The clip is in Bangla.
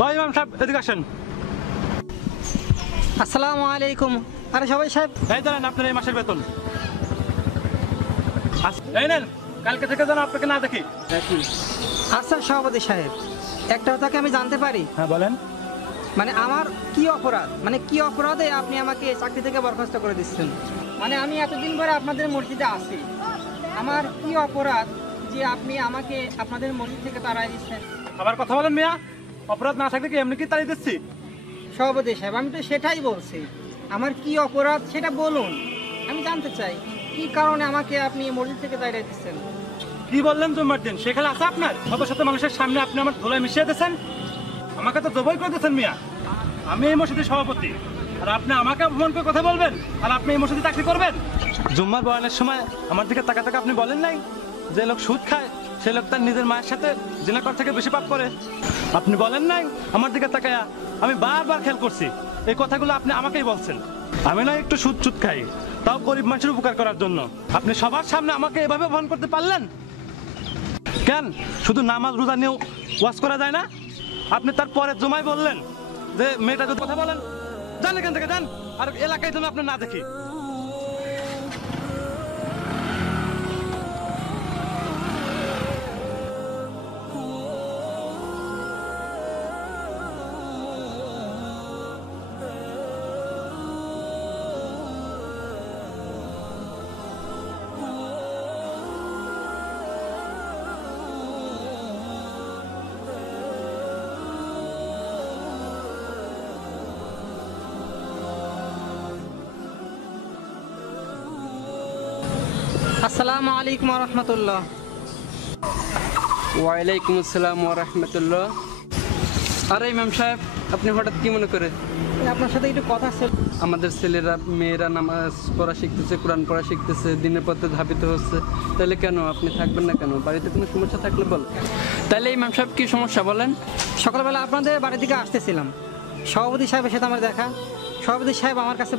ভাই ইমাম সাহেব এদিকে আসেন। আসসালামু আলাইকুম। আরে সবাই সাহেব, এই ধরেন আপনার এই মাসের বেতন। এই নেন, কালকে থেকে যেন আপনাকে না দেখি। আচ্ছা সভাপতি সাহেব, একটা কথাকে আমি জানতে পারি? হ্যাঁ বলেন। মানে আমার কি অপরাধ, মানে কি অপরাধে আপনি আমাকে চাকরি থেকে বরখাস্ত করে দিচ্ছেন? মানে আমি এতদিন ধরে আপনাদের মসজিদে আছি, আমার কি অপরাধ যে আপনি আমাকে আপনাদের মসজিদ থেকে তাড়াই দিচ্ছেন? আবার কথা বলেন মিয়া, অপরাধ না থাকলে কি এমনি কি তাড়িয়ে দিচ্ছি? সভাপতি সাহেব, আমি তো সেটাই বলছি, আমার কি অপরাধ সেটা বলুন, আমি জানতে চাই কি কারণে আমাকে আপনি মসজিদ থেকে তাড়াই দিচ্ছেন? কি বললেন জুম্মার দিন সেখানে আছে আপনার শত শত মানুষের সামনে আপনি আমার ধুলায় মিশিয়ে দিয়েছেন? আমাকে তো জবই করে দিয়েছেন মিয়া। আমি এই মসজিদের সভাপতি, আর আপনি আমাকে অপমান করে কথা বলবেন, আর আপনি এই মসজিদে চাকরি করবেন? জুম্মার বয়ানের সময় আমার দিকে তাকা তাকা আপনি বলেন নাই যে লোক সুদ খায় সে লোক তার নিজের মায়ের সাথে জিনা করার থেকে বেশি পাপ করে? আপনি বলেন নাই আমার দিকে তাকায়া? আমি বারবার খেয়াল করছি এই কথাগুলো আপনি আমাকেই বলছেন। আমি না একটু সুদ চুদ খাই, তাও গরিব মানুষের উপকার করার জন্য। আপনি সবার সামনে আমাকে এভাবে অপমান করতে পারলেন কেন? শুধু নামাজ রোজা নিয়েও ওয়াজ করা যায় না? আপনি তারপরে জমায় বললেন যে মেয়েটা যদি কথা বলেন যান এখান থেকে যান, আর এলাকায় যেন আপনি না দেখি। আসসালামু আলাইকুম রহমতুল্লাহ। ওয়ালাইকুম আসসালাম ওয়া রাহমাতুল্লাহ। আরে ইমাম সাহেব, আপনি হঠাৎ কি মনে করে? আপনার সাথে একটু কথা ছিল। আমাদের ছেলেরা মেয়েরা নামাজ পড়া শিখতেছে, কোরআন পড়া শিখতেছে, দিনের পথে ধাবিত হচ্ছে, তাহলে কেন আপনি থাকবেন না কেন? বাড়িতে কোনো সমস্যা থাকলে বল। তাহলে ইমাম সাহেব কি সমস্যা বলেন? সকালবেলা আপনাদের বাড়ির দিকে আসতেছিলাম, সভাপতি সাহেবের সাথে আমার দেখা। সভাপতি সাহেব আমার কাছে